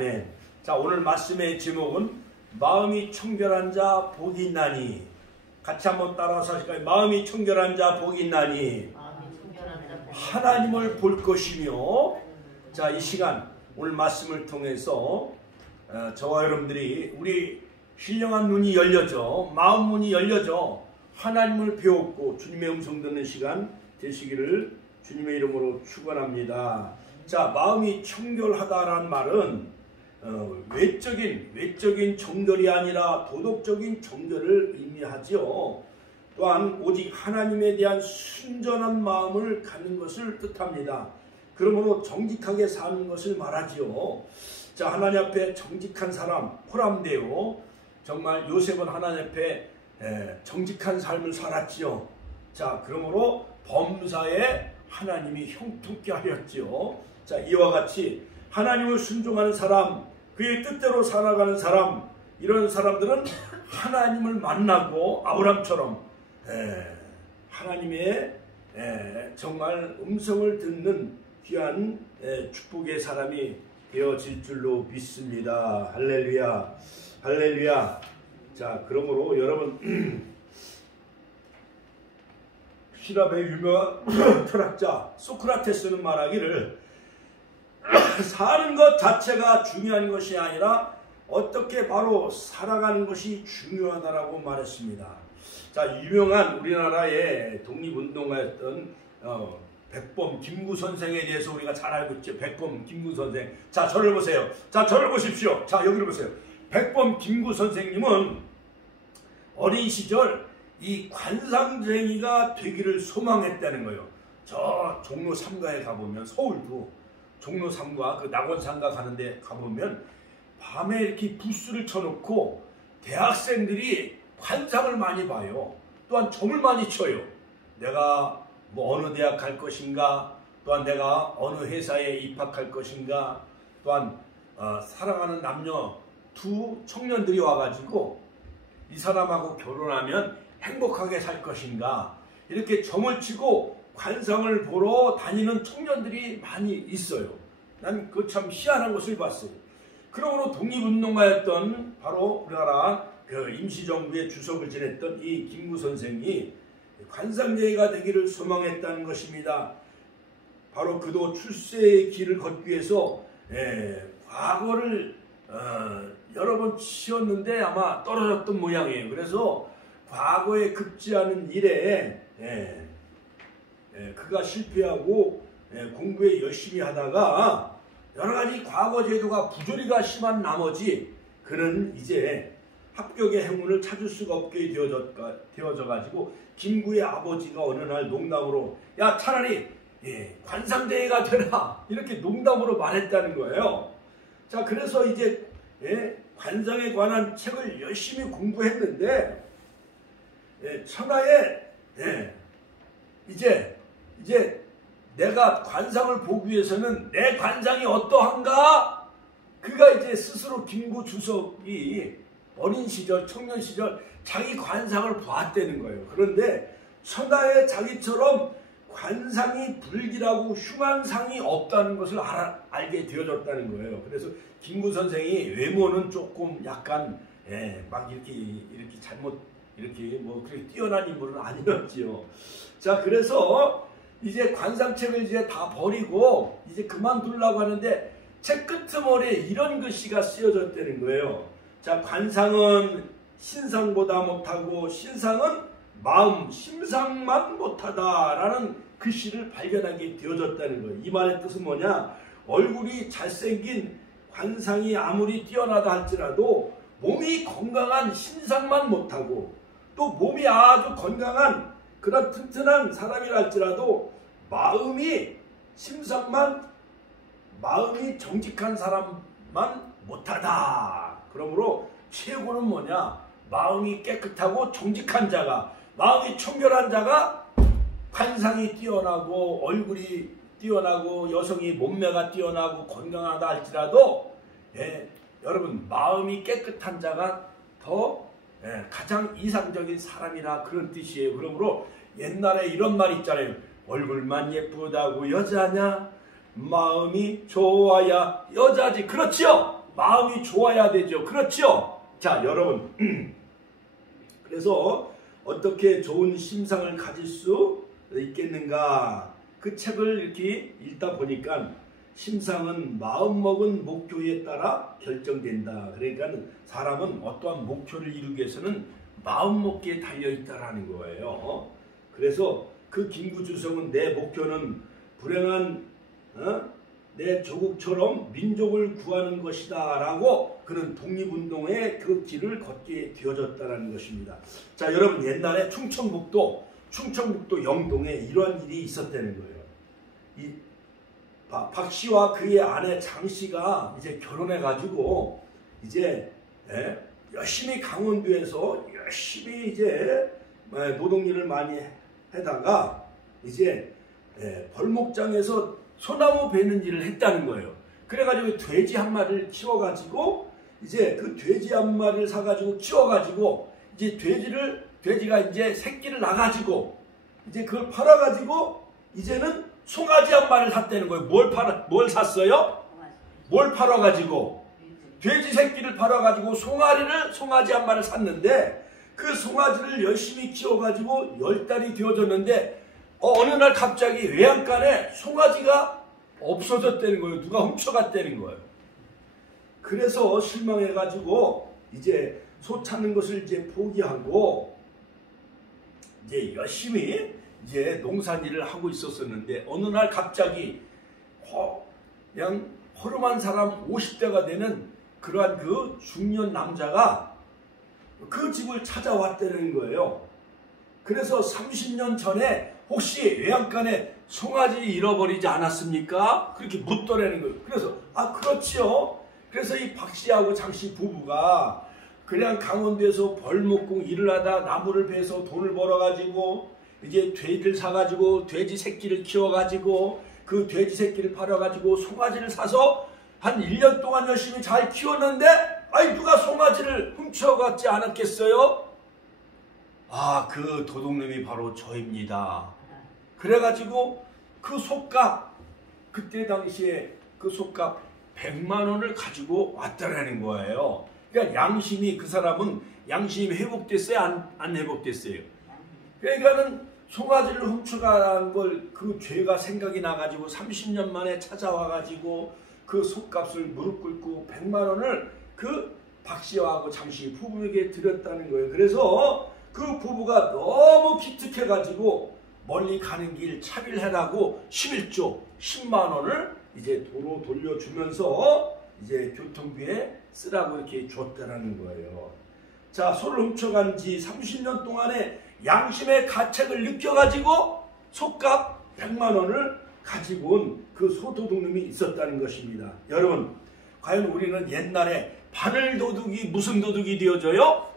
네. 자, 오늘 말씀의 제목은 마음이 청결한 자 복이 있나니. 같이 한번 따라서 하실까요? 마음이 청결한 자 복이 있나니 하나님을 볼 것이며. 자, 이 시간 오늘 말씀을 통해서 저와 여러분들이 우리 신령한 눈이 열려져, 마음 문이 열려져 하나님을 배웠고 주님의 음성 듣는 시간 되시기를 주님의 이름으로 축원합니다. 자, 마음이 청결하다라는 말은 외적인 정결이 아니라 도덕적인 정결을 의미하지요. 또한 오직 하나님에 대한 순전한 마음을 갖는 것을 뜻합니다. 그러므로 정직하게 사는 것을 말하지요. 자, 하나님 앞에 정직한 사람 포함되어 정말 요셉은 하나님 앞에 정직한 삶을 살았지요. 자, 그러므로 범사에 하나님이 형통케 하였지요. 자, 이와 같이 하나님을 순종하는 사람, 그의 뜻대로 살아가는 사람, 이런 사람들은 하나님을 만나고 아브람처럼 하나님의 정말 음성을 듣는 귀한 축복의 사람이 되어질 줄로 믿습니다. 할렐루야, 할렐루야. 자, 그러므로 여러분 시랍의 유명한 철학자 소크라테스는 말하기를 사는 것 자체가 중요한 것이 아니라 어떻게 바로 살아가는 것이 중요하다라고 말했습니다. 자, 유명한 우리나라의 독립운동가였던 백범 김구 선생에 대해서 우리가 잘 알고 있죠. 백범 김구 선생. 자, 저를 보세요. 자, 저를 보십시오. 자, 여기를 보세요. 백범 김구 선생님은 어린 시절 이 관상쟁이가 되기를 소망했다는 거예요. 저 종로 3가에 가보면, 서울도 종로 3가 그 낙원상가 가는데 가보면 밤에 이렇게 부스를 쳐놓고 대학생들이 관상을 많이 봐요. 또한 점을 많이 쳐요. 내가 뭐 어느 대학 갈 것인가, 또한 내가 어느 회사에 입학할 것인가, 또한 사랑하는 남녀 두 청년들이 와가지고 이 사람하고 결혼하면 행복하게 살 것인가, 이렇게 점을 치고 관상을 보러 다니는 청년들이 많이 있어요. 난 그 참 희한한 것을 봤어요. 그러므로 독립운동가였던 바로 우리나라 그 임시정부의 주석을 지냈던 이 김구 선생이 관상쟁이가 되기를 소망했다는 것입니다. 바로 그도 출세의 길을 걷기 위해서 과거를 여러 번 치었는데 아마 떨어졌던 모양이에요. 그래서 과거에 급지않은 일에 그가 실패하고 공부에 열심히 하다가 여러 가지 과거 제도가 부조리가 심한 나머지 그는 이제 합격의 행운을 찾을 수가 없게 되어져 가지고 김구의 아버지가 어느 날 농담으로 야, 차라리 관상대회가 되라, 이렇게 농담으로 말했다는 거예요. 자, 그래서 이제 관상에 관한 책을 열심히 공부했는데 천하에 이제 내가 관상을 보기 위해서는 내 관상이 어떠한가? 그가 이제 스스로 김구 주석이 어린 시절, 청년 시절 자기 관상을 보았다는 거예요. 그런데 천하에 자기처럼 관상이 불길하고 흉한 상이 없다는 것을 알게 되어졌다는 거예요. 그래서 김구 선생이 외모는 조금 약간 막 이렇게 잘못 이렇게 뭐 그렇게 뛰어난 인물은 아니었지요. 자, 그래서 이제 관상책을 이제 다 버리고 이제 그만두려고 하는데 책 끄트머리에 이런 글씨가 쓰여졌다는 거예요. 자, 관상은 신상보다 못하고 신상은 마음, 심상만 못하다라는 글씨를 발견하게 되어졌다는 거예요. 이 말의 뜻은 뭐냐? 얼굴이 잘생긴 관상이 아무리 뛰어나다 할지라도 몸이 건강한 신상만 못하고, 또 몸이 아주 건강한 그런 튼튼한 사람이라 할지라도 마음이 정직한 사람만 못하다. 그러므로 최고는 뭐냐? 마음이 깨끗하고 정직한 자가, 마음이 청결한 자가 관상이 뛰어나고 얼굴이 뛰어나고 여성이 몸매가 뛰어나고 건강하다 할지라도 여러분 마음이 깨끗한 자가 더 가장 이상적인 사람이라 그런 뜻이에요. 그러므로 옛날에 이런 말 있잖아요. 얼굴만 예쁘다고 여자냐? 마음이 좋아야 여자지. 그렇지요? 마음이 좋아야 되죠. 그렇죠? 자, 여러분. 그래서 어떻게 좋은 심상을 가질 수 있겠는가? 그 책을 이렇게 읽다 보니까 심상은 마음먹은 목표에 따라 결정된다. 그러니까 사람은 어떠한 목표를 이루기 위해서는 마음먹기에 달려있다라는 거예요. 그래서 그 김구주성은 내 목표는 불행한 내 조국처럼 민족을 구하는 것이다 라고 그는 독립운동의 그 길을 걷게 되어졌다는 것입니다. 자, 여러분, 옛날에 충청북도 영동에 이러한 일이 있었다는 거예요. 이 박 씨와 그의 아내 장 씨가 이제 결혼해 가지고 이제 열심히 강원도에서 열심히 이제 노동일을 많이 하다가 이제 벌목장에서 소나무 베는 일을 했다는 거예요. 그래가지고 돼지 한 마리를 키워가지고 이제 그 돼지 한 마리를 사가지고 키워가지고 이제 돼지가 이제 새끼를 낳아가지고 이제 그걸 팔아가지고 이제는 송아지 한 마리를 샀다는 거예요. 뭘 샀어요? 뭘 팔아가지고 돼지 새끼를 팔아가지고 송아지 한 마리를 샀는데 그 송아지를 열심히 키워가지고 10달이 되어졌는데 어느 날 갑자기 외양간에 송아지가 없어졌다는 거예요. 누가 훔쳐갔다는 거예요. 그래서 실망해가지고 이제 소 찾는 것을 이제 포기하고 이제 열심히 이제 농산일을 하고 있었었는데 어느 날 갑자기 그냥 허름한 사람 50대가 되는 그러한 그 중년 남자가 그 집을 찾아왔다는 거예요. 그래서 30년 전에 혹시 외양간에 송아지 잃어버리지 않았습니까? 그렇게 묻더라는 거예요. 그래서 그렇지요. 그래서 이 박 씨하고 장 씨 부부가 그냥 강원도에서 벌목공 일을 하다 나무를 베서 돈을 벌어가지고 이제 돼지를 사가지고 돼지 새끼를 키워가지고 그 돼지 새끼를 팔아가지고 송아지를 사서 한 1년 동안 열심히 잘 키웠는데 누가 송아지를 훔쳐갔지 않았겠어요? 그 도둑놈이 바로 저입니다. 그래가지고 그 솥값 그때 당시에 그 솥값 100만 원을 가지고 왔다라는 거예요. 그러니까 양심이 그 사람은 양심이 회복됐어요? 안 회복됐어요? 그러니까는 송아지를 훔쳐간 걸 그 죄가 생각이 나가지고 30년 만에 찾아와가지고 그 솥값을 무릎 꿇고 100만 원을 그 박 씨하고 장 씨 부부에게 드렸다는 거예요. 그래서 그 부부가 너무 기특해가지고 멀리 가는 길 차비를 해라고 11조 10만 원을 이제 도로 돌려주면서 이제 교통비에 쓰라고 이렇게 줬다는 거예요. 자, 소를 훔쳐간 지 30년 동안에 양심의 가책을 느껴가지고 솥값 100만 원을 가지고 온 그 소도둑놈이 있었다는 것입니다. 여러분, 과연 우리는 옛날에 바늘도둑이 무슨 도둑이 되어져요?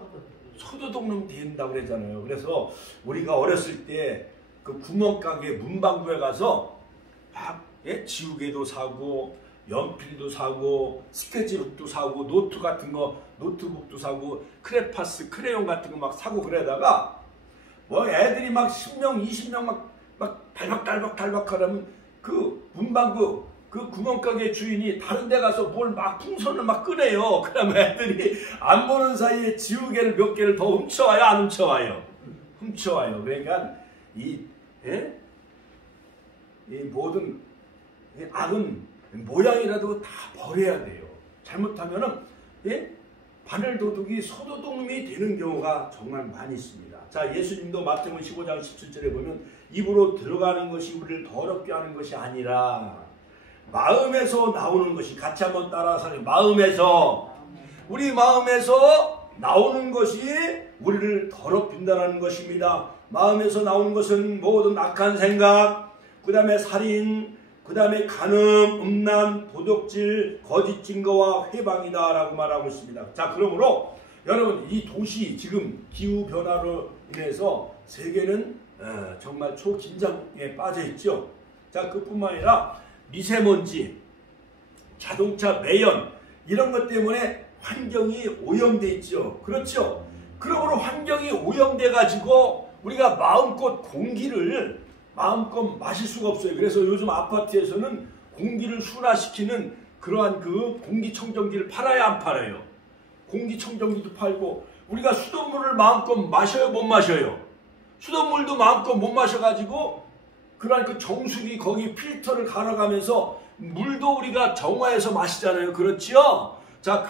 소도둑놈 된다고 그랬잖아요. 그래서 우리가 어렸을 때 그 구멍가게 문방구에 가서 막 지우개도 사고 연필도 사고 스케치북도 사고 노트 같은 거 노트북도 사고 크레파스 크레용 같은 거 막 사고 그러다가 뭐 애들이 막 10명 20명 막 달박달박 하려면 그 문방구 그 구멍가게 주인이 다른 데 가서 뭘 막 풍선을 막 끄네요. 그러면 애들이 안 보는 사이에 지우개를 몇 개를 더 훔쳐와요? 안 훔쳐와요? 훔쳐와요. 그러니까 이 모든 악은 모양이라도 다 버려야 돼요. 잘못하면은 바늘도둑이 소도둑놈이 되는 경우가 정말 많이 있습니다. 자, 예수님도 마태복음 15장 17절에 보면 입으로 들어가는 것이 우리를 더럽게 하는 것이 아니라 마음에서 나오는 것이, 같이 한번 따라서 마음에서, 우리 마음에서 나오는 것이 우리를 더럽힌다는 것입니다. 마음에서 나오는 것은 모든 악한 생각, 그 다음에 살인, 그 다음에 간음, 음란, 도둑질, 거짓 증거와 회방이다 라고 말하고 있습니다. 자, 그러므로 여러분, 이 도시 지금 기후변화로 인해서 세계는 정말 초긴장에 빠져 있죠. 자, 그뿐만 아니라 미세먼지, 자동차 매연 이런 것 때문에 환경이 오염돼 있죠. 그렇죠? 그러므로 환경이 오염돼 가지고 우리가 마음껏 마음껏 마실 수가 없어요. 그래서 요즘 아파트에서는 공기를 순화시키는 그러한 그 공기청정기를 팔아야 안 팔아요? 공기청정기도 팔고 우리가 수돗물을 마음껏 마셔요, 못 마셔요? 수돗물도 마음껏 못 마셔가지고 그러한 그 정수기 거기 필터를 갈아가면서 물도 우리가 정화해서 마시잖아요. 그렇지요? 자,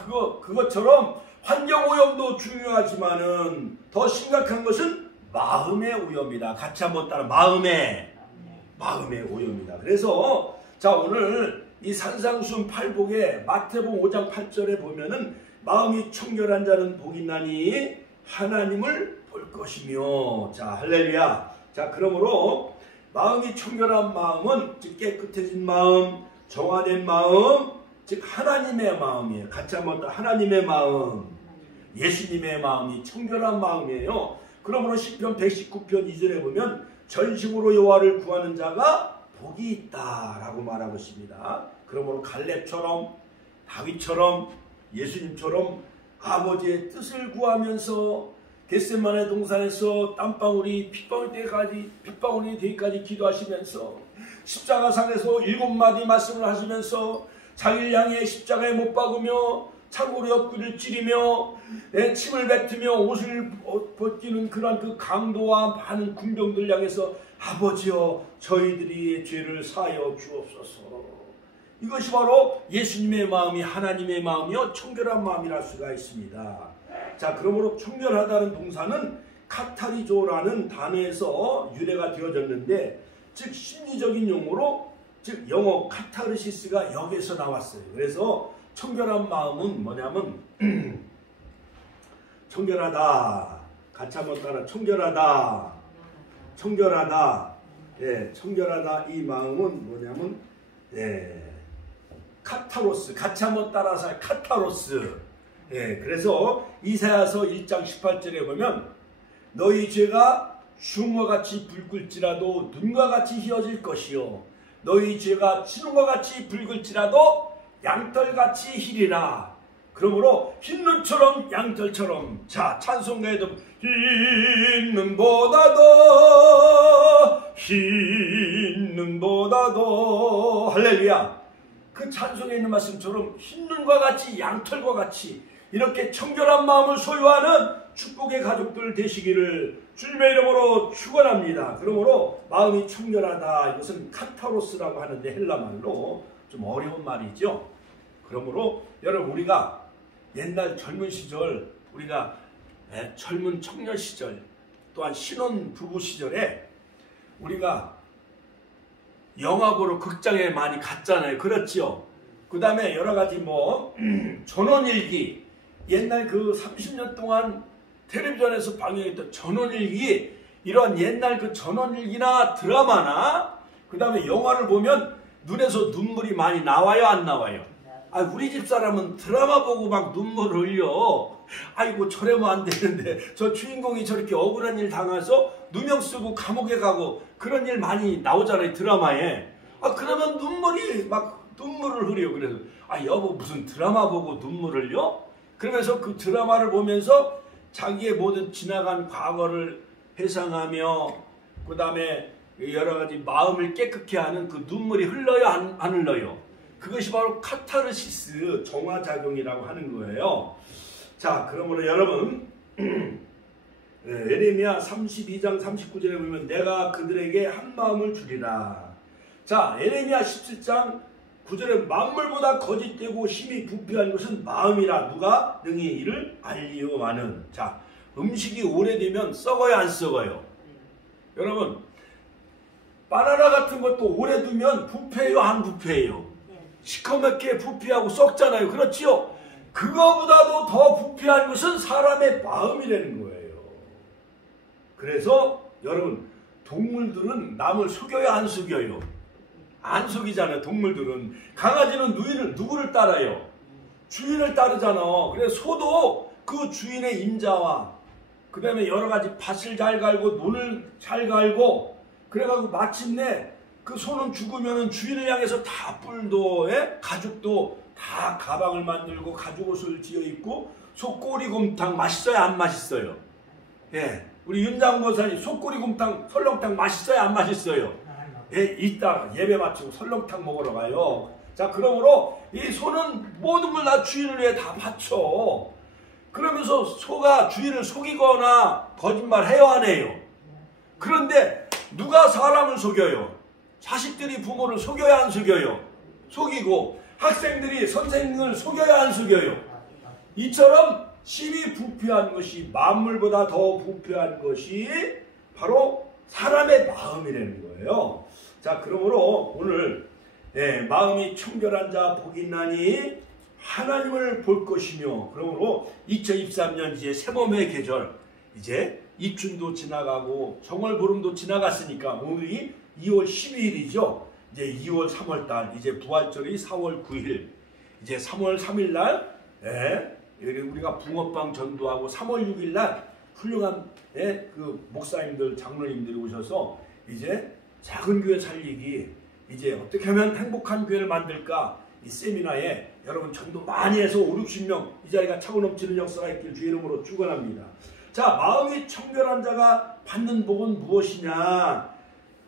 그것처럼 환경오염도 중요하지만은 더 심각한 것은 마음의 오염이다. 같이 한번 따라 마음의 오염이다. 그래서 자, 오늘 이 산상수훈 팔복에 마태복음 5장 8절에 보면은 마음이 청결한 자는 복이 있나니 하나님을 볼 것이며. 자, 할렐루야. 자, 그러므로 마음이 청결한 마음은 즉 깨끗해진 마음, 정화된 마음, 즉 하나님의 마음이에요. 같이 한번 더 하나님의 마음, 예수님의 마음이 청결한 마음이에요. 그러므로 시편 119편 2절에 보면 전심으로 여호와를 구하는 자가 복이 있다라고 말하고 있습니다. 그러므로 갈렙처럼 다윗처럼 예수님처럼 아버지의 뜻을 구하면서 겟세마네 동산에서 땀방울이 핏방울이 되기까지 기도하시면서 십자가상에서 7마디 말씀을 하시면서 자기를 향해 십자가에 못 박으며 창고로 옆구리를 찌르며 침을 뱉으며 옷을 벗기는 그러한 그 강도와 많은 군병들 향해서 아버지여 저희들이 죄를 사하여 주옵소서. 이것이 바로 예수님의 마음이 하나님의 마음이요 청결한 마음이랄 수가 있습니다. 자, 그러므로 청결하다는 동사는 카타리조라는 단어에서 유래가 되어졌는데 즉 심리적인 용어로 즉 영어 카타르시스가 여기에서 나왔어요. 그래서 청결한 마음은 뭐냐면 청결하다. 같이 한번 따라 청결하다. 예, 청결하다. 이 마음은 뭐냐면 카타로스. 같이 한번 따라서 카타로스. 예, 그래서 이사야서 1장 18절에 보면 너희 죄가 흉과 같이 붉을지라도 눈과 같이 희어질 것이요 너희 죄가 진홍과 같이 붉을지라도 양털같이 희리라. 그러므로 흰 눈처럼 양털처럼. 자, 찬송가에도 흰 눈보다도 할렐루야. 그 찬송에 있는 말씀처럼 흰 눈과 같이 양털과 같이 이렇게 청결한 마음을 소유하는 축복의 가족들 되시기를 주님의 이름으로 축원합니다. 그러므로 마음이 청결하다. 이것은 카타로스라고 하는데 헬라말로 좀 어려운 말이죠. 그러므로 여러분 우리가 옛날 젊은 시절 우리가 젊은 청년 시절 또한 신혼 부부 시절에 우리가 영화 보러 극장에 많이 갔잖아요. 그렇지요. 그 다음에 여러 가지 뭐 전원일기 옛날 그 30년 동안 텔레비전에서 방영했던 전원일기 이런 옛날 그 전원일기나 드라마나 그 다음에 영화를 보면 눈에서 눈물이 많이 나와요 안 나와요? 아, 우리 집사람은 드라마 보고 막 눈물을 흘려. 아이고 저래면 안 되는데 저 주인공이 저렇게 억울한 일 당해서 누명 쓰고 감옥에 가고 그런 일 많이 나오잖아요 드라마에. 아 그러면 눈물을 흘려. 그래서 아 여보 무슨 드라마 보고 눈물을 흘려? 그러면서 그 드라마를 보면서 자기의 모든 지나간 과거를 회상하며 그 다음에 여러 가지 마음을 깨끗게 하는 그 눈물이 흘러요 안 흘러요? 그것이 바로 카타르시스 정화작용이라고 하는 거예요. 자, 그러므로 여러분 예레미야 32장 39절에 보면 내가 그들에게 한 마음을 주리라. 자, 예레미야 17장 9절에 만물보다 거짓되고 힘이 부패한 것은 마음이라 누가 능히 이를 알리오마는. 자, 음식이 오래되면 썩어요 안 썩어요? 여러분 바나나 같은 것도 오래 두면 부패해요 안 부패해요? 시커멓게 부패하고 썩잖아요. 그렇지요? 그거보다도 더 부패한 것은 사람의 마음이라는 거예요. 그래서 여러분 동물들은 남을 속여요 안 속여요? 안 속이잖아요. 동물들은. 강아지는 누구를 따라요? 주인을 따르잖아. 그래서 소도 그 주인의 임자와 그 다음에 여러 가지 밭을 잘 갈고 논을 잘 갈고 그래가지고 마침내 그 소는 죽으면 주인을 향해서 다 뿔도 가죽도 다 가방을 만들고 가죽옷을 지어 입고 소꼬리곰탕 맛있어요 안 맛있어요? 예, 우리 윤장고사님 소꼬리곰탕 설렁탕 맛있어요 안 맛있어요? 예, 이따 예배 마치고 설렁탕 먹으러 가요. 자, 그러므로 이 소는 모든 걸 다 주인을 위해 다 바쳐. 그러면서 소가 주인을 속이거나 거짓말 해요, 안 해요? 그런데 누가 사람을 속여요? 자식들이 부모를 속여야 안 속여요? 속이고 학생들이 선생님을 속여야 안 속여요? 이처럼 심히 부패한 것이, 만물보다 더 부패한 것이 바로 사람의 마음이라는 거예요. 자, 그러므로 오늘 마음이 청결한 자 복이 있나니 하나님을 볼 것이며, 그러므로 2023년 이제 새봄의 계절, 이제 입춘도 지나가고 정월보름도 지나갔으니까 오늘이 2월 12일이죠. 이제 2월 3월달, 이제 부활절이 4월 9일, 이제 3월 3일날 우리가 붕어빵 전도하고 3월 6일날 훌륭한 그 목사님들, 장로님들이 오셔서 이제 작은 교회 살리기, 이제 어떻게 하면 행복한 교회를 만들까, 이 세미나에 여러분 전도 많이 해서 5, 60명 이 자리가 차고 넘치는 역사가 있길 주의 이름으로 축원합니다. 자, 마음이 청결한 자가 받는 복은 무엇이냐?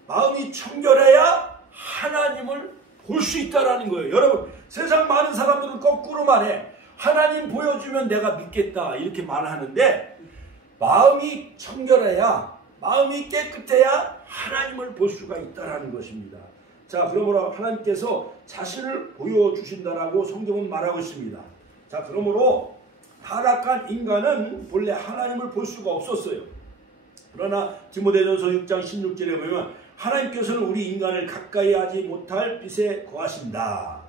마음이 청결해야 하나님을 볼 수 있다라는 거예요. 여러분, 세상 많은 사람들은 거꾸로 말해. 하나님 보여주면 내가 믿겠다 이렇게 말하는데, 마음이 청결해야, 마음이 깨끗해야 하나님을 볼 수가 있다라는 것입니다. 자, 그러므로 하나님께서 자신을 보여주신다라고 성경은 말하고 있습니다. 자, 그러므로 타락한 인간은 본래 하나님을 볼 수가 없었어요. 그러나 디모데전서 6장 16절에 보면 하나님께서는 우리 인간을 가까이 하지 못할 빛에 거하신다.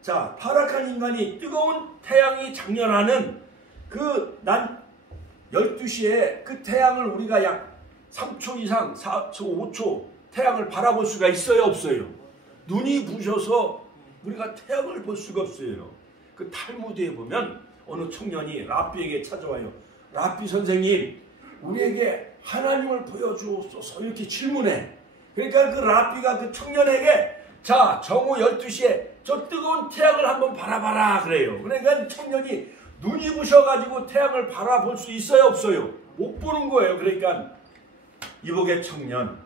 자, 타락한 인간이 뜨거운 태양이 장렬하는 그 난 12시에 그 태양을 우리가 약 3초 이상, 4초, 5초 태양을 바라볼 수가 있어요, 없어요? 눈이 부셔서 우리가 태양을 볼 수가 없어요. 그 탈무드에 보면 어느 청년이 랍비에게 찾아와요. 랍비 선생님, 우리에게 하나님을 보여주옵소서 이렇게 질문해. 그러니까 그 랍비가 그 청년에게, 자, 정오 12시에 저 뜨거운 태양을 한번 바라봐라 그래요. 그러니까 청년이 눈이 부셔가지고 태양을 바라볼 수 있어요, 없어요? 못 보는 거예요. 그러니까 이복의 청년,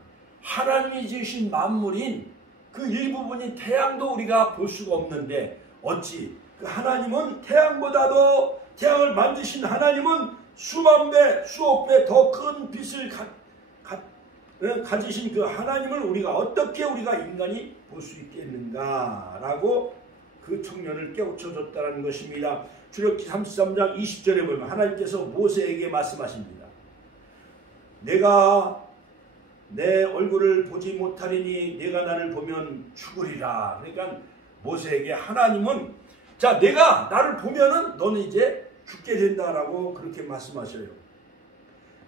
하나님이 지으신 만물인 그 일부분인 태양도 우리가 볼 수가 없는데 어찌 그 하나님은 태양보다도, 태양을 만드신 하나님은 수만 배, 수억 배 더 큰 빛을 가지신 그 하나님을 우리가 어떻게 우리가 인간이 볼 수 있겠는가라고 그 청년을 깨우쳐줬다는 것입니다. 출애굽기 33장 20절에 보면 하나님께서 모세에게 말씀하십니다. 내가 내 얼굴을 보지 못하리니 내가 나를 보면 죽으리라. 그러니까 모세에게 하나님은, 자, 내가 나를 보면은 너는 이제 죽게 된다라고 그렇게 말씀하셔요.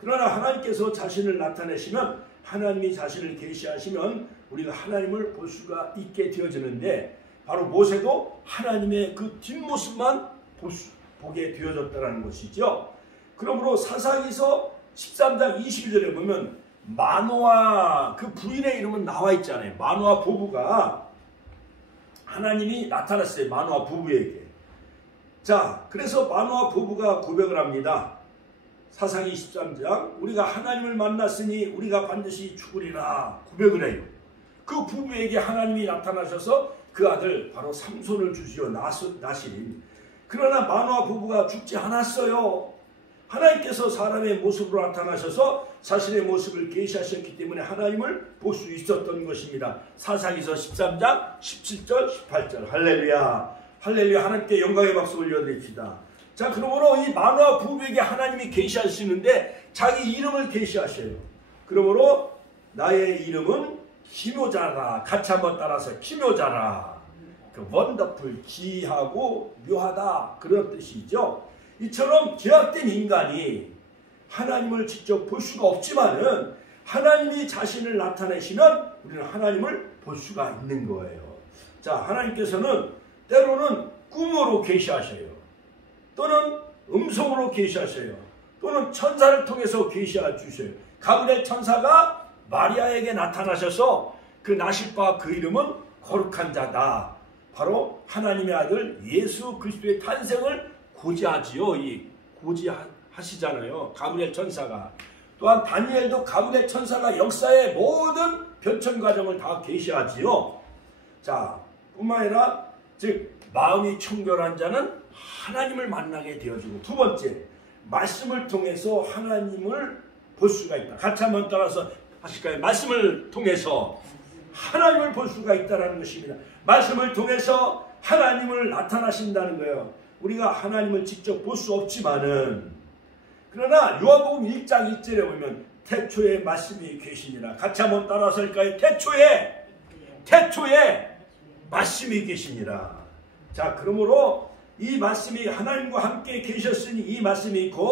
그러나 하나님께서 자신을 나타내시면, 하나님이 자신을 계시하시면 우리가 하나님을 볼 수가 있게 되어지는데, 바로 모세도 하나님의 그 뒷모습만 보게 되어졌다는 것이죠. 그러므로 사사기서 13장 22절에 보면 마노아 그 부인의 이름은 나와 있잖아요. 마노아 부부가 하나님이 나타났어요. 마노아 부부에게. 자, 그래서 마노아 부부가 고백을 합니다. 사사기 13장, 우리가 하나님을 만났으니 우리가 반드시 죽으리라 고백을 해요. 그 부부에게 하나님이 나타나셔서 그 아들 바로 삼손을 주시어 나시린. 그러나 마노아 부부가 죽지 않았어요. 하나님께서 사람의 모습으로 나타나셔서 자신의 모습을 계시하셨기 때문에 하나님을 볼 수 있었던 것입니다. 사사기서 13장 17절 18절 할렐루야, 할렐루야. 하나님께 영광의 박수 올려드립시다. 자, 그러므로 이 마노아 부부에게 하나님이 계시하시는데 자기 이름을 계시하셔요. 그러므로 나의 이름은 기묘자라. 같이 한번 따라서 기묘자라. 그 원더풀, 기이하고 묘하다, 그런 뜻이죠. 이처럼 죄악된 인간이 하나님을 직접 볼 수가 없지만은 하나님이 자신을 나타내시면 우리는 하나님을 볼 수가 있는 거예요. 자, 하나님께서는 때로는 꿈으로 계시하셔요. 또는 음성으로 계시하셔요. 또는 천사를 통해서 계시해 주셔요. 가브리엘 천사가 마리아에게 나타나셔서 그 나실 바 그 이름은 거룩한 자다. 바로 하나님의 아들 예수 그리스도의 탄생을 고지하지요. 고지하시잖아요. 가브리엘 천사가. 또한 다니엘도 가브리엘 천사가 역사의 모든 변천 과정을 다 계시하지요. 자, 뿐만 아니라 즉 마음이 청결한 자는 하나님을 만나게 되어지고, 두 번째, 말씀을 통해서 하나님을 볼 수가 있다. 같이 한번 따라서 하실까요? 말씀을 통해서 하나님을 볼 수가 있다는 것입니다. 말씀을 통해서 하나님을 나타나신다는 거예요. 우리가 하나님을 직접 볼 수 없지만은, 그러나 요한복음 1장 1절에 보면 태초에 말씀이 계시니라. 같이 한번 따라서 할까요? 태초에 말씀이 계시니라. 자, 그러므로 이 말씀이 하나님과 함께 계셨으니 이 말씀이 곧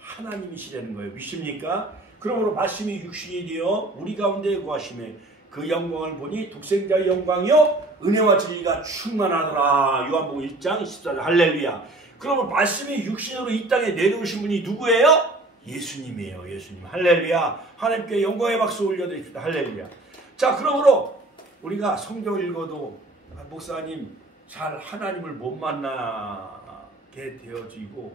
하나님이시라는 거예요. 믿습니까? 그러므로 말씀이 육신이 되어 우리 가운데 거하시매 그 영광을 보니 독생자의 영광이요 은혜와 진리가 충만하더라. 요한복음 1장 14절. 할렐루야. 그러면 말씀이 육신으로 이 땅에 내려오신 분이 누구예요? 예수님이에요. 예수님. 할렐루야. 하나님께 영광의 박수 올려드립시다. 할렐루야. 자, 그러므로 우리가 성경을 읽어도 목사님 잘 하나님을 못 만나게 되어지고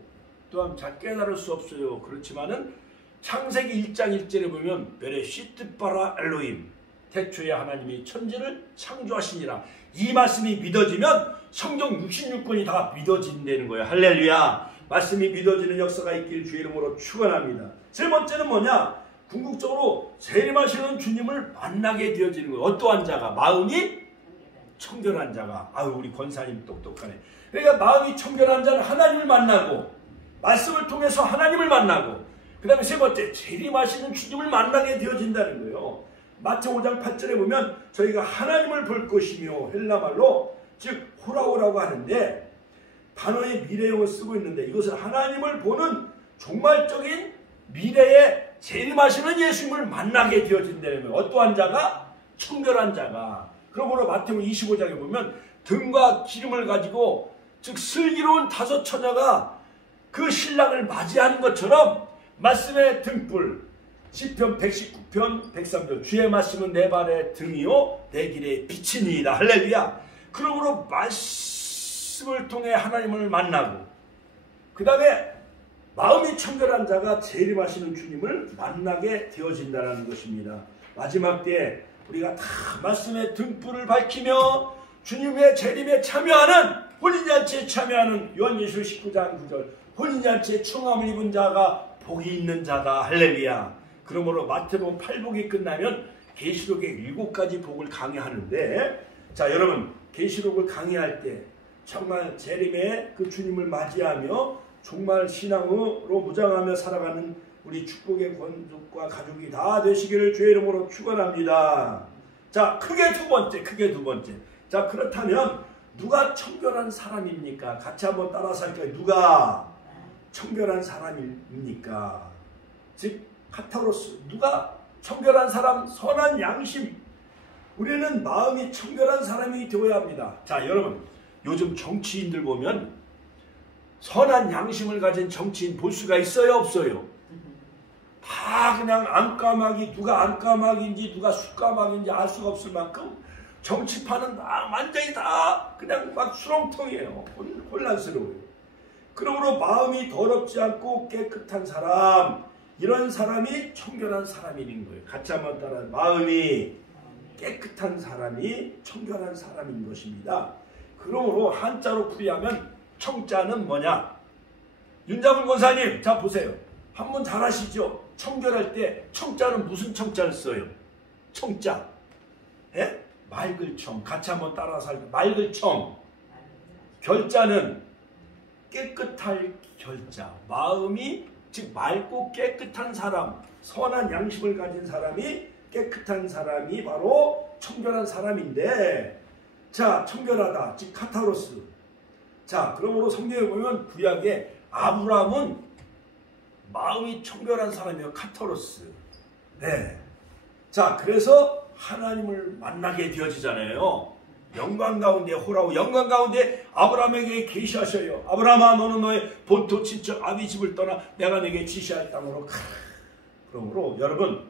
또한 잘 깨달을 수 없어요. 그렇지만은 창세기 1장 1절에 보면 베레시트 바라 엘로힘, 태초에 하나님이 천지를 창조하시니라. 이 말씀이 믿어지면 성경 66권이 다 믿어진다는 거예요. 할렐루야. 말씀이 믿어지는 역사가 있길 주의 이름으로 축원합니다. 세 번째는 뭐냐? 궁극적으로 재림하시는 주님을 만나게 되어지는 거예요. 어떠한 자가? 마음이 청결한 자가. 아유, 우리 권사님 똑똑하네. 그러니까 마음이 청결한 자는 하나님을 만나고, 말씀을 통해서 하나님을 만나고, 그 다음에 세 번째, 재림하시는 주님을 만나게 되어진다는 거예요. 마태 5장 8절에 보면 저희가 하나님을 볼 것이며, 헬라말로 즉 호라오라고 하는데 단어의 미래형을 쓰고 있는데, 이것은 하나님을 보는 종말적인 미래에 재림하시는 예수님을 만나게 되어진다는 거예요. 어떠한 자가? 청결한 자가. 그러므로 마태복음 25장에 보면 등과 기름을 가지고 즉 슬기로운 다섯 처녀가 그 신랑을 맞이하는 것처럼 말씀의 등불, 시편 119편 103절 주의 말씀은 내 발의 등이요 내 길의 빛이니이다. 할렐루야. 그러므로 말씀을 통해 하나님을 만나고, 그 다음에 마음이 청결한 자가 재림하시는 주님을 만나게 되어진다는 것입니다. 마지막 때에 우리가 다 말씀의 등불을 밝히며 주님의 재림에 참여하는, 혼인잔치에 참여하는 요한예수 19장 9절 혼인잔치에 청함을 입은 자가 복이 있는 자다. 할렐루야. 그러므로 마태복음 8복이 끝나면 계시록의 7가지 복을 강의하는데, 자, 여러분 계시록을 강의할 때 정말 재림에 그 주님을 맞이하며 정말 신앙으로 무장하며 살아가는 우리 축복의 권속과 가족이 다 되시기를 주의 이름으로 축원합니다. 자, 크게 두 번째. 자, 그렇다면 누가 청결한 사람입니까? 같이 한번 따라서 할까요? 누가 청결한 사람입니까? 즉 카타로스, 누가 청결한 사람, 선한 양심. 우리는 마음이 청결한 사람이 되어야 합니다. 자, 여러분 요즘 정치인들 보면 선한 양심을 가진 정치인 볼 수가 있어요, 없어요? 다 그냥 안까마귀, 누가 안까마귀인지 누가 숫까마귀인지 알 수가 없을 만큼 정치판은 다 완전히 다 그냥 막 수렁텅이에요. 혼란스러워요. 그러므로 마음이 더럽지 않고 깨끗한 사람, 이런 사람이 청결한 사람인 거예요. 같이 한번 따라. 마음이 깨끗한 사람이 청결한 사람인 것입니다. 그러므로 한자로 풀이하면 청자는 뭐냐? 윤자분 권사님, 자 보세요. 한번 잘 아시죠? 청결할 때 청자는 무슨 청자를 써요? 청자. 예? 맑을 청. 같이 한번 따라서 할게요. 맑을 청. 결자는 깨끗할 결자. 마음이 즉 맑고 깨끗한 사람, 선한 양심을 가진 사람이, 깨끗한 사람이 바로 청결한 사람인데, 자, 청결하다 즉 카타로스. 자, 그러므로 성경에 보면 구약에 아브라함은 마음이 청결한 사람이에요. 카타로스. 네. 자, 그래서 하나님을 만나게 되어지잖아요. 영광 가운데 호라고, 영광 가운데 아브라함에게 계시하셔요. 아브라함아, 너는 너의 본토 친척 아비 집을 떠나 내가 내게 지시할 땅으로 가. 그러므로 여러분,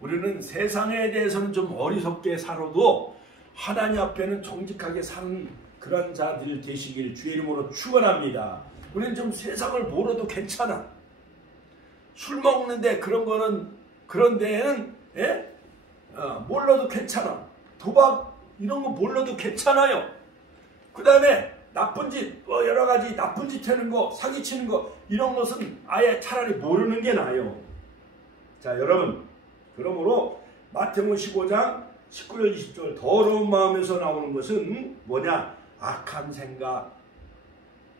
우리는 세상에 대해서는 좀 어리석게 살아도 하나님 앞에는 정직하게 사는 그런 자들 되시길 주의 이름으로 축원합니다. 우리는 좀 세상을 몰라도 괜찮아. 술 먹는데 그런 거는, 그런 데에는 몰라도 괜찮아. 도박 이런 거 몰라도 괜찮아요. 그 다음에 나쁜 짓, 여러 가지 나쁜 짓 하는 거, 사기치는 거, 이런 것은 아예 차라리 모르는 게 나아요. 자, 여러분, 그러므로 마태복음 15장 19절 20절 더러운 마음에서 나오는 것은 뭐냐? 악한 생각,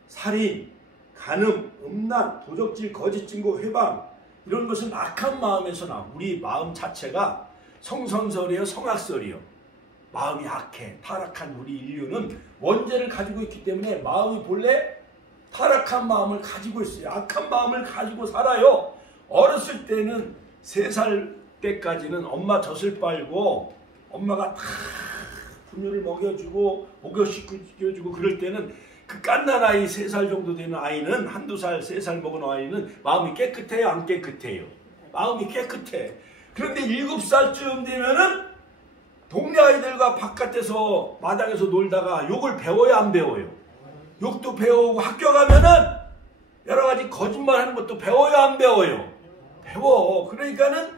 살인, 간음, 음란, 도적질, 거짓 증거, 회방, 이런 것은 악한 마음에서 나와. 우리 마음 자체가 성선설이에요, 성악설이에요. 마음이 악해, 타락한 우리 인류는 원죄를 가지고 있기 때문에 마음이 본래 타락한 마음을 가지고 있어요. 악한 마음을 가지고 살아요. 어렸을 때는 3살 때까지는 엄마 젖을 빨고 엄마가 다 분유를 먹여주고 목욕시켜주고 그럴 때는 그 갓난아이 3살 정도 되는 아이는 한두 살, 3살 먹은 아이는 마음이 깨끗해요? 안 깨끗해요? 마음이 깨끗해. 그런데 7살쯤 되면은 동네 아이들과 바깥에서 마당에서 놀다가 욕을 배워요? 안 배워요? 욕도 배우고 학교 가면은 여러 가지 거짓말 하는 것도 배워요? 안 배워요? 배워. 그러니까는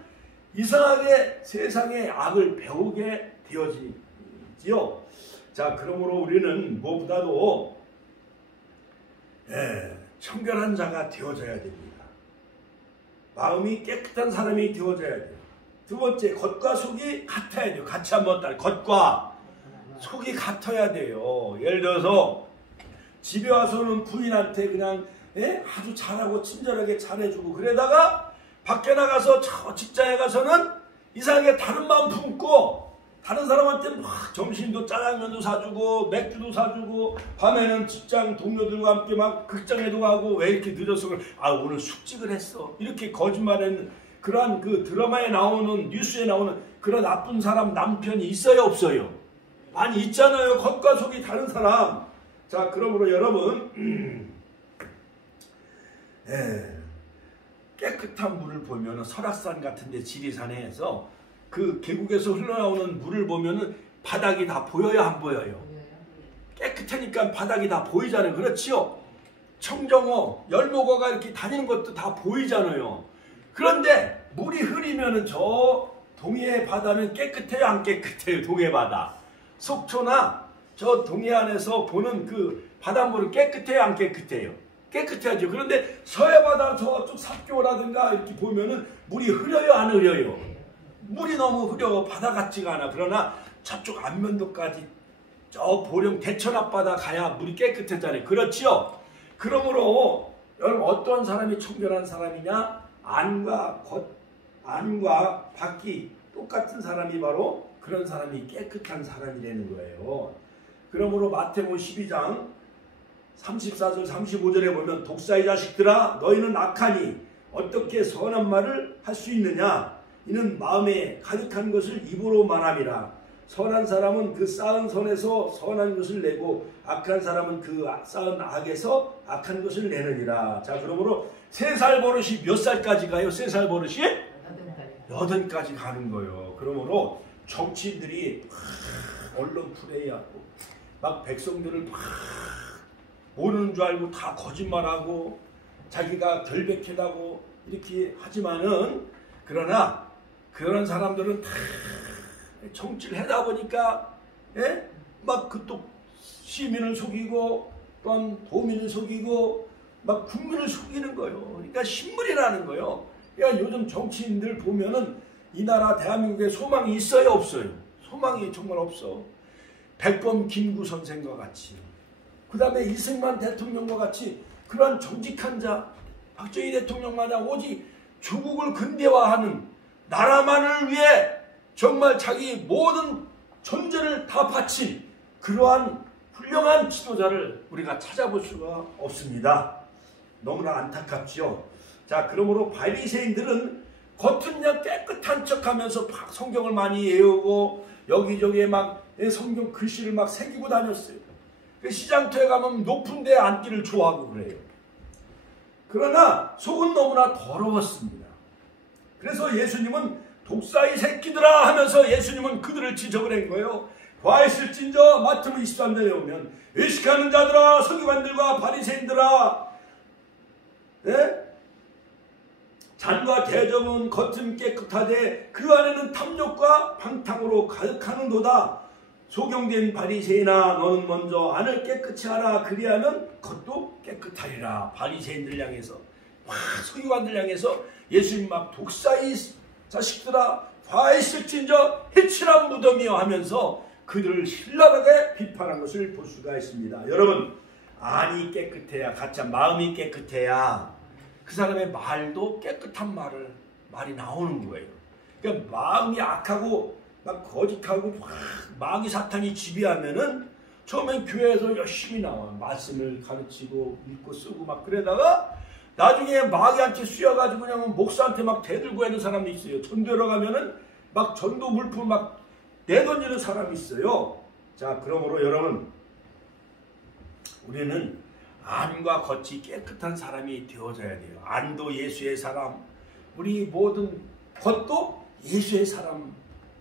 이상하게 세상의 악을 배우게 되어지지요. 자, 그러므로 우리는 무엇보다도 청결한 자가 되어져야 됩니다. 마음이 깨끗한 사람이 되어져야 돼요. 두 번째, 겉과 속이 같아야 돼요. 같이 한번 따라. 겉과 속이 같아야 돼요. 예를 들어서 집에 와서는 부인한테 그냥 아주 잘하고 친절하게 잘해주고 그러다가 밖에 나가서 저 직장에 가서는 이상하게 다른 마음 품고 다른 사람한테 막 점심도 짜장면도 사주고 맥주도 사주고 밤에는 직장 동료들과 함께 막 극장에도 가고 왜 이렇게 늦어서 오늘 숙직을 했어 이렇게 거짓말하는 그러한 그 드라마에 나오는 뉴스에 나오는 그런 나쁜 사람 남편이 있어요 없어요? 많이 있잖아요. 겉과 속이 다른 사람. 자, 그러므로 여러분 깨끗한 물을 보면 설악산 같은데 지리산에서 그 계곡에서 흘러나오는 물을 보면은 바닥이 다 보여요 안 보여요? 깨끗하니까 바닥이 다 보이잖아요. 그렇지요? 청정호, 열목어가 이렇게 다니는 것도 다 보이잖아요. 그런데 물이 흐리면은 저 동해 바다는 깨끗해요 안 깨끗해요? 동해 바다 속초나 저 동해안에서 보는 그 바닷물은 깨끗해요 안 깨끗해요? 깨끗해야죠. 그런데 서해 바다 저쪽 삽교라든가 이렇게 보면은 물이 흐려요 안 흐려요? 물이 너무 흐려 바다 같지가 않아. 그러나 저쪽 안면도까지 저 보령 대천 앞바다 가야 물이 깨끗했잖아요. 그렇지요? 그러므로 여러분 어떤 사람이 청결한 사람이냐? 안과 밖이 똑같은 사람이 바로 그런 사람이 깨끗한 사람이라는 거예요. 그러므로 마태복음 12장 34절 35절에 보면 독사의 자식들아 너희는 악하니 어떻게 선한 말을 할 수 있느냐? 이는 마음에 가득한 것을 입으로 말함이라. 선한 사람은 그 쌓은 선에서 선한 것을 내고 악한 사람은 그 쌓은 악에서 악한 것을 내느니라. 자, 그러므로 3살 버릇이 몇 살까지 가요? 3살 버릇이? 8까지 가는 거예요. 그러므로 정치인들이 언론 플레이하고 막 백성들을 막 모르는 줄 알고 다 거짓말하고 자기가 결백하다고 이렇게 하지만은 그러나 그런 사람들은 다 정치를 하다 보니까 막 그 또 시민을 속이고 또한 도민을 속이고 막 국민을 속이는 거예요. 그러니까 신물이라는 거예요. 그러니까 요즘 정치인들 보면은 이 나라 대한민국에 소망이 있어요 없어요? 소망이 정말 없어. 백범 김구 선생과 같이 그 다음에 이승만 대통령과 같이 그러한 정직한 자 박정희 대통령 마냥 오직 조국을 근대화하는 나라만을 위해 정말 자기 모든 존재를 다 바친 그러한 훌륭한 지도자를 우리가 찾아볼 수가 없습니다. 너무나 안타깝죠. 자, 그러므로 바리새인들은 겉은 그냥 깨끗한 척하면서 성경을 많이 외우고 여기저기에 막 성경 글씨를 막 새기고 다녔어요. 시장터에 가면 높은 데 앉기를 좋아하고 그래요. 그러나 속은 너무나 더러웠습니다. 그래서 예수님은 독사의 새끼들아 하면서 예수님은 그들을 지적을 한 거예요. 과했을진저 마태복음 23절에 오면 외식하는 자들아 서기관들과 바리새인들아 잔과 대접은 겉은 깨끗하되 그 안에는 탐욕과 방탕으로 가득하는도다. 소경된 바리새인아 너는 먼저 안을 깨끗이 하라 그리하면 겉도 깨끗하리라. 바리새인들 향해서 서기관들 향해서 예수님 막 독사의 자식들아 화 있을진저 해칠한 무덤이여 하면서 그들을 신랄하게 비판한 것을 볼 수가 있습니다. 여러분 안이 깨끗해야 가짜 마음이 깨끗해야 그 사람의 말도 깨끗한 말이 나오는 거예요. 그러니까 마음이 악하고 막 거짓하고 막 마귀 사탄이 지배하면은 처음엔 교회에서 열심히 나와 말씀을 가르치고 읽고 쓰고 막 그러다가 나중에 마귀한테 쑤여가지고 그냥 목사한테 막 대들고 하는 사람이 있어요. 전도로 가면은 막 전도 물품 막 내던지는 사람이 있어요. 자, 그러므로 여러분 우리는 안과 겉이 깨끗한 사람이 되어져야 돼요. 안도 예수의 사람, 우리 모든 겉도 예수의 사람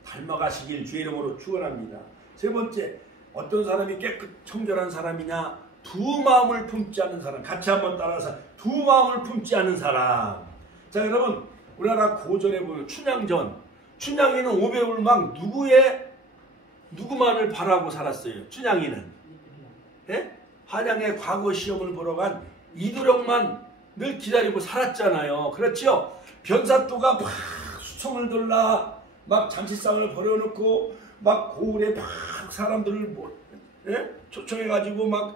닮아가시길 주의 이름으로 축원합니다. 세 번째, 어떤 사람이 깨끗 청결한 사람이냐? 두 마음을 품지 않는 사람. 같이 한번 따라서 두 마음을 품지 않는 사람. 자, 여러분 우리나라 고전에 보면 춘향전, 춘향이는 오배울망 누구만을 바라고 살았어요? 춘향이는 한양의 과거 시험을 보러 간 이두령만 늘 기다리고 살았잖아요. 그렇죠? 변사또가 막 수청을 들라 막 잔치상을 벌여놓고 막 고을에 막 사람들을 초청해가지고 막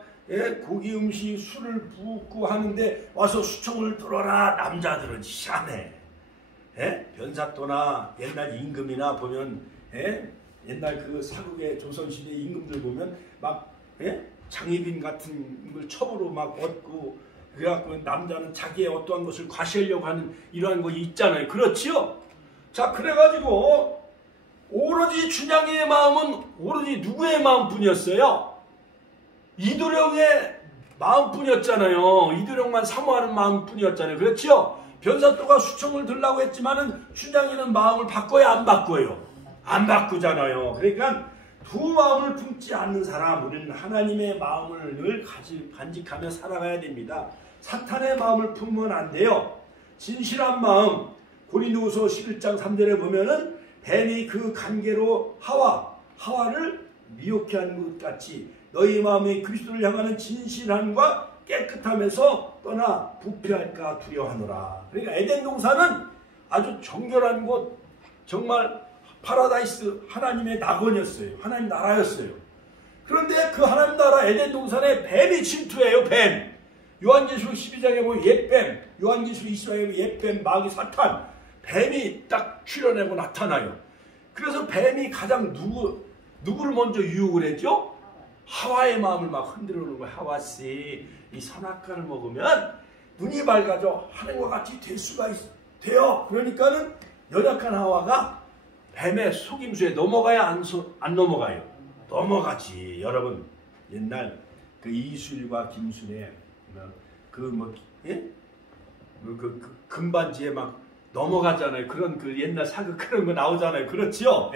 고기 음식 술을 붓고 하는데 와서 수청을 들어라. 남자들은 시원해. 변사또나 옛날 임금이나 보면 옛날 그 사국의 조선시대 임금들 보면 막 장희빈 같은 걸 첩으로 막 얻고 그래갖고 남자는 자기의 어떠한 것을 과시하려고 하는 이러한 거 있잖아요. 그렇지요? 자, 그래가지고 오로지 춘향이의 마음은 오로지 누구의 마음뿐이었어요? 이두령의 마음뿐이었잖아요. 이두령만 사모하는 마음뿐이었잖아요. 그렇지요? 변사또가 수청을 들라고 했지만은 춘향이는 마음을 바꿔야 안 바꿔요? 안 바꾸잖아요. 그러니까 두 마음을 품지 않는 사람, 우리는 하나님의 마음을 늘 간직하며 살아가야 됩니다. 사탄의 마음을 품으면 안 돼요. 진실한 마음, 고린도후서 11장 3절에 보면은 뱀이 그 관계로 하와를 미혹해 한 것 같이 너희 마음이 그리스도를 향하는 진실함과 깨끗함에서 떠나 부패할까 두려워하노라. 그러니까 에덴 동산은 아주 정결한 곳, 정말 파라다이스, 하나님의 낙원이었어요. 하나님 나라였어요. 그런데 그 하나님 나라 에덴 동산에 뱀이 침투해요. 뱀. 요한계시록 12장에 보면 옛뱀, 요한계시록 20장에 보면 옛뱀, 마귀 사탄, 뱀이 딱 출현하고 나타나요. 그래서 뱀이 가장 누구를 먼저 유혹을 했죠? 하와의 마음을 막 흔들어 놓은 거예요. 하와씨, 이 선악과를 먹으면 눈이 밝아져 하늘과 같이 될 수가 돼요. 그러니까는 연약한 하와가 뱀의 속임수에 넘어가야 안 넘어가요? 넘어가지. 여러분 옛날 그 이술과 김순의 그 금반지에 막 넘어가잖아요. 그런 그 옛날 사극 그런 거 나오잖아요. 그렇지요?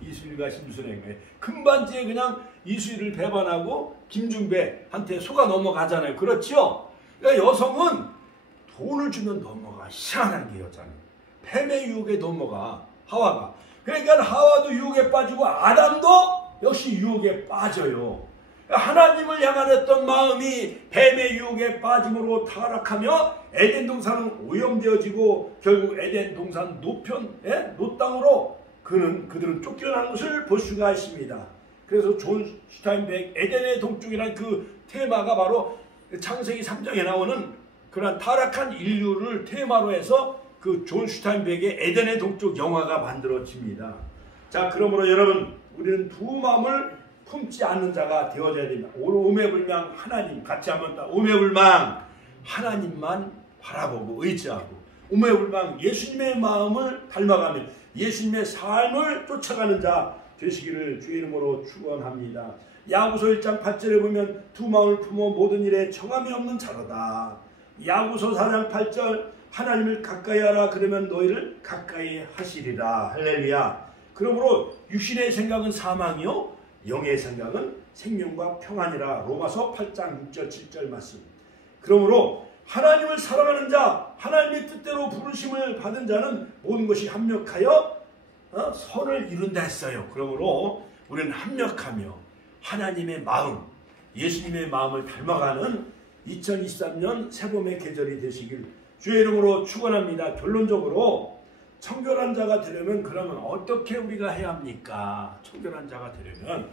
이술과 김순의 금반지에 그냥 이수일을 배반하고 김중배한테 속아 넘어가잖아요. 그렇지요? 그러니까 여성은 돈을 주면 넘어가. 희한한 게 여자는 뱀의 유혹에 넘어가. 하와가. 그러니까 하와도 유혹에 빠지고 아담도 역시 유혹에 빠져요. 하나님을 향하였던 마음이 뱀의 유혹에 빠짐으로 타락하며 에덴 동산은 오염되어지고 결국 에덴 동산 노땅으로 그들은 쫓겨난 것을 볼 수가 있습니다. 그래서 존 슈타인백 에덴의 동쪽이라는 그 테마가 바로 창세기 3장에 나오는 그런 타락한 인류를 테마로 해서 그 존 슈타인백의 에덴의 동쪽 영화가 만들어집니다. 자, 그러므로 여러분 우리는 두 마음을 품지 않는 자가 되어져야 됩니다. 오매불망 하나님, 같이 한번 오매불망 하나님만 바라보고 의지하고 오매불망 예수님의 마음을 닮아가며 예수님의 삶을 쫓아가는 자 되시기를 주의 이름으로 축원합니다. 야고보서 1장 8절에 보면 두 마음을 품어 모든 일에 정함이 없는 자로다. 야고보서 4장 8절 하나님을 가까이 하라 그러면 너희를 가까이 하시리라. 할렐루야. 그러므로 육신의 생각은 사망이요 영의 생각은 생명과 평안이라. 로마서 8장 6절 7절 말씀. 그러므로 하나님을 사랑하는 자, 하나님의 뜻대로 부르심을 받은 자는 모든 것이 합력하여 선을 이룬다 했어요. 그러므로 우리는 합력하며 하나님의 마음, 예수님의 마음을 닮아가는 2023년 새봄의 계절이 되시길 주의 이름으로 축원합니다. 결론적으로 청결한 자가 되려면 그러면 어떻게 우리가 해야 합니까? 청결한 자가 되려면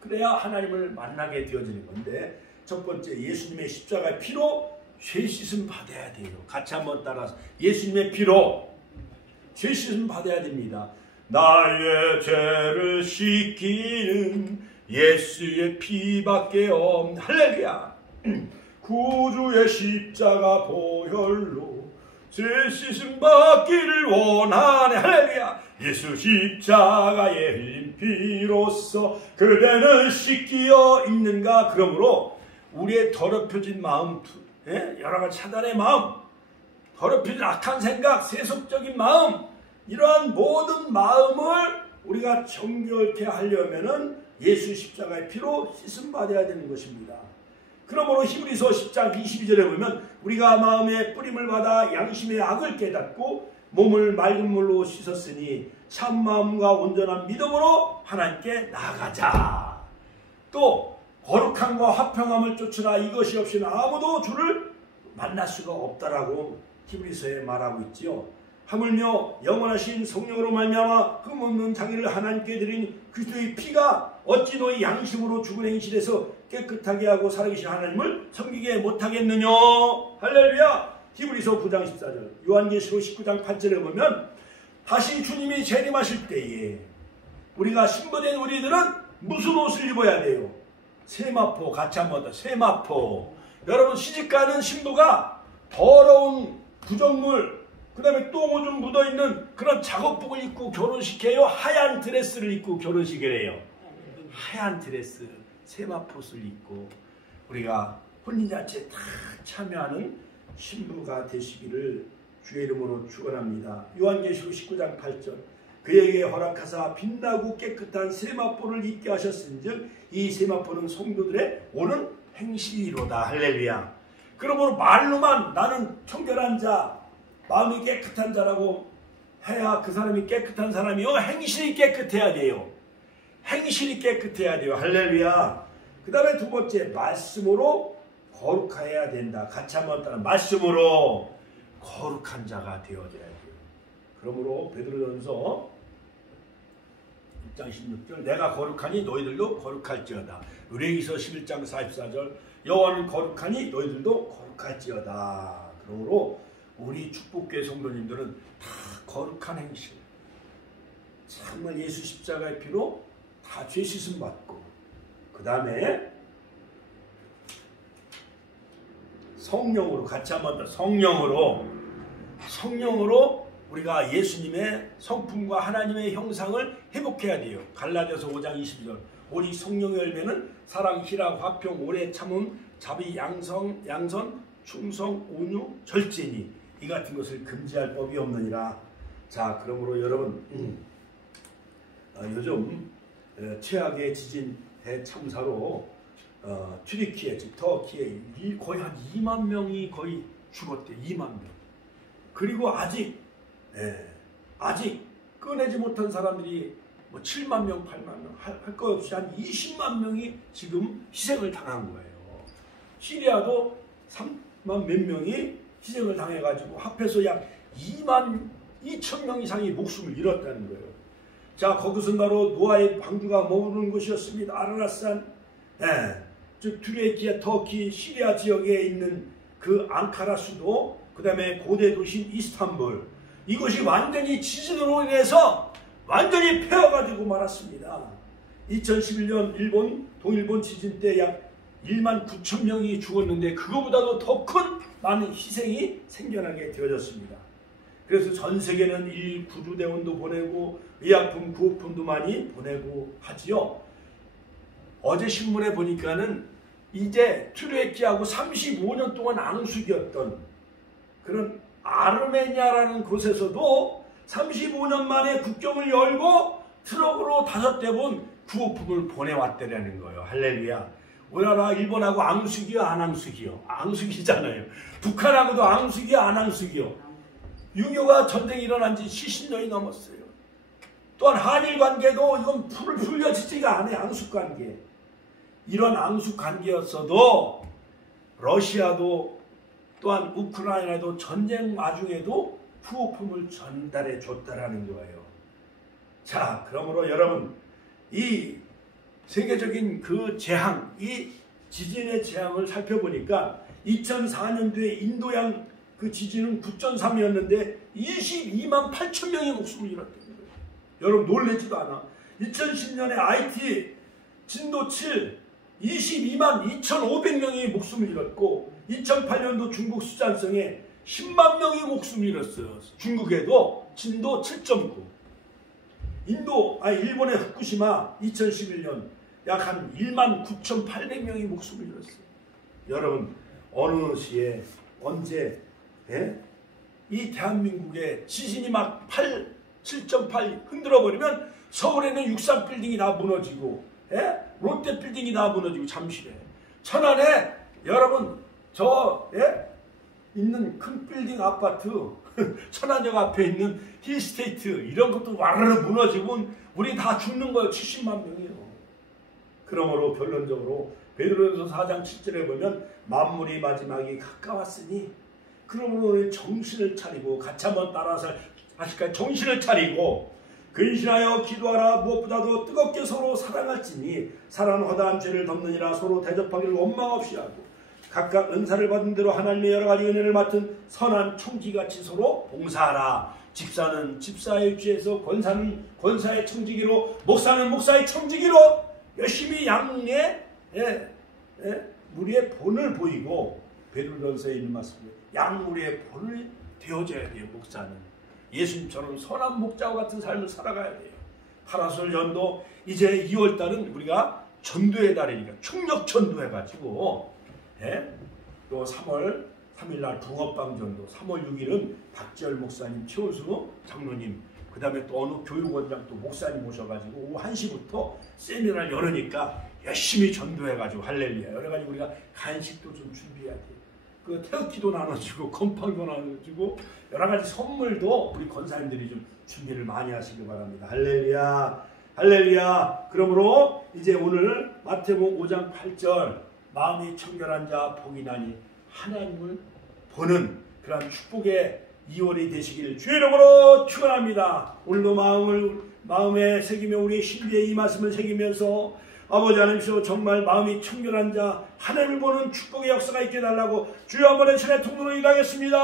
그래야 하나님을 만나게 되어지는 건데, 첫 번째 예수님의 십자가의 피로 죄 씻음 받아야 돼요. 같이 한번 따라서 예수님의 피로 죄 씻음 받아야 됩니다. 나의 죄를 씻기는 예수의 피밖에 없는 할렐루야. 구주의 십자가 보혈로 죄 씻음 받기를 원하네. 할렐루야. 예수 십자가의 흘린 피로써 그대는 씻기어 있는가. 그러므로 우리의 더럽혀진 마음, 여러가지 차단의 마음, 더럽혀진 악한 생각, 세속적인 마음, 이러한 모든 마음을 우리가 정결케 하려면은 예수 십자가의 피로 씻음 받아야 되는 것입니다. 그러므로 히브리서 10장 22절에 보면 우리가 마음의 뿌림을 받아 양심의 악을 깨닫고 몸을 맑은 물로 씻었으니 참마음과 온전한 믿음으로 하나님께 나아가자. 또 거룩함과 화평함을 쫓으라. 이것이 없이는 아무도 주를 만날 수가 없다라고 히브리서에 말하고 있지요. 하물며 영원하신 성령으로 말미암아 흠없는 자기를 하나님께 드린 그리스도의 피가 어찌 너희 양심으로 죽은 행실에서 깨끗하게 하고 살아계신 하나님을 섬기게 못하겠느냐. 할렐루야. 히브리서 9장 14절, 요한계시록 19장 8절에 보면 다시 주님이 재림하실 때에 우리가 신부된 우리들은 무슨 옷을 입어야 돼요? 세마포. 같이 한번 더. 세마포. 여러분, 시집가는 신부가 더러운 부정물, 그 다음에 똥 오줌 묻어있는 그런 작업복을 입고 결혼식해요? 하얀 드레스를 입고 결혼식을 해요? 하얀 드레스, 세마포를 입고 우리가 혼인잔치에 다 참여하는 신부가 되시기를 주의 이름으로 축원합니다. 요한계시록 19장 8절, 그에게 허락하사 빛나고 깨끗한 세마포를 입게 하셨은즉 이 세마포는 성도들의 옳은 행실이로다. 할렐루야. 그러므로 말로만 나는 청결한 자, 마음이 깨끗한 자라고 해야 그 사람이 깨끗한 사람이요, 행실이 깨끗해야 돼요. 행실이 깨끗해야 돼요. 할렐루야. 그 다음에 두 번째, 말씀으로 거룩해야 된다. 같이 한번 따라. 말씀으로 거룩한 자가 되어져야 돼요. 그러므로 베드로전서 6장 16절, 내가 거룩하니 너희들도 거룩할지어다. 의뢰기서 11장 44절, 여호와는 거룩하니 너희들도 거룩할지어다. 그러므로 우리 축복교회 성도님들은 다 거룩한 행실, 정말 예수 십자가의 피로 다 죄 씻음 받고, 그 다음에 성령으로, 같이 한번 더. 성령으로 우리가 예수님의 성품과 하나님의 형상을 회복해야 돼요. 갈라디아서 5장 22절, 오직 성령의 열매는 사랑, 희락, 화평, 오래 참음, 자비, 양선, 충성, 온유, 절제니 이 같은 것을 금지할 법이 없느니라. 자, 그러므로 여러분, 요즘 최악의 지진 대참사로 튀르키예, 즉 터키에 거의 한 2만 명이 거의 죽었대. 2만 명. 그리고 아직 꺼내지 못한 사람들이 뭐 7만 명, 8만 명 할 것 없이 한 20만 명이 지금 희생을 당한 거예요. 시리아도 3만 몇 명이 희생을 당해가지고 합해서 약 2만 2천 명 이상이 목숨을 잃었다는 거예요. 자, 그것은 바로 노아의 방주가 머무르는 곳이었습니다. 아라라산, 즉 튀르키예, 터키, 시리아 지역에 있는 그 앙카라 수도, 그 다음에 고대 도시 이스탄불, 이것이 완전히 지진으로 인해서 완전히 폐허가지고 말았습니다. 2011년 동일본 지진 때 약 1만 9천 명이 죽었는데 그거보다도 더 큰 많은 희생이 생겨나게 되어졌습니다. 그래서 전 세계는 구조대원도 보내고 의약품, 구호품도 많이 보내고 하지요. 어제 신문에 보니까는 이제 튀르키예하고 35년 동안 앙숙이었던 그런 아르메니아라는 곳에서도 35년 만에 국경을 열고 트럭으로 5대분 구호품을 보내왔다라는 거예요. 할렐루야. 우리나라 일본하고 앙숙이요, 안 앙숙이요? 앙숙이잖아요. 북한하고도 앙숙이요, 안 앙숙이요? 6.25가 전쟁이 일어난 지 70년이 넘었어요. 또한 한일 관계도 이건 풀려지지가 않아요. 앙숙 관계. 이런 앙숙 관계였어도 러시아도 또한 우크라이나도 전쟁 와중에도 후호품을 전달해 줬다라는 거예요. 자, 그러므로 여러분, 이 세계적인 그 재앙, 이 지진의 재앙을 살펴보니까 2004년도에 인도양 그 지진은 9.3이었는데 22만 8천 명이 목숨을 잃었다는 거예요. 여러분 놀라지도 않아. 2010년에 IT 진도 7, 22만 2,500명이 목숨을 잃었고 2008년도 중국 수잔성에 10만 명이 목숨을 잃었어요. 중국에도 진도 7.9. 일본의 후쿠시마 2011년 약 한 1만 9,800명이 목숨을 잃었어요. 여러분 어느 시에 언제 이 대한민국에 지진이 막 7.8 흔들어버리면 서울에는 63빌딩이 다 무너지고 롯데빌딩이 다 무너지고 잠실에 천안에 여러분 있는 큰 빌딩 아파트 천안역 앞에 있는 힐스테이트 이런 것도 와르르 무너지고 우리 다 죽는 거예요. 70만 명이요. 그러므로 결론적으로 베드로전서 4장 7절에 보면 만물이 마지막이 가까웠으니 그러므로 정신을 차리고 같이 한번 따라서 하실까요? 정신을 차리고 근신하여 기도하라. 무엇보다도 뜨겁게 서로 사랑할지니 사랑은 허다한 죄를 덮느니라. 서로 대접하기를 원망 없이 하고 각각 은사를 받은 대로 하나님의 여러 가지 은혜를 맡은 선한 총지같이 서로 봉사하라. 집사는 집사의 위치에서 권사는 권사의 청지기로 목사는 목사의 청지기로 열심히 양의 무리의 본을 보이고 베드로전서에 있는 말씀입니다. 양무리의 본을 되어줘야 돼요. 목사는 예수님처럼 선한 목자와 같은 삶을 살아가야 돼요. 파라솔 전도 이제 2월달은 우리가 전도의 달이니까 충력 전도해가지고 또 3월 3일날 붕어빵 전도, 3월 6일은 박지열 목사님, 최원수 장로님, 그 다음에 또 어느 교육원장 또 목사님 오셔가지고 오후 1시부터 세미나를 열으니까 열심히 전도해가지고 할렐루야. 여러가지고 우리가 간식도 좀 준비해야 돼요. 그 태극기도 나눠주고 건빵도 나눠주고 여러가지 선물도 우리 권사님들이 좀 준비를 많이 하시기 바랍니다. 할렐루야 할렐루야. 그러므로 이제 오늘 마태복음 5장 8절 마음이 청결한 자 복이 나니 하나님을 보는 그런 축복의 2월이 되시길 주의 이름으로 축원합니다. 오늘도 마음에 새기며 우리의 신비에 이 말씀을 새기면서 아버지 하나님께서 정말 마음이 청결한 자 하나님을 보는 축복의 역사가 있게 해달라고 주여 한번 의 신의 통로로 일하겠습니다.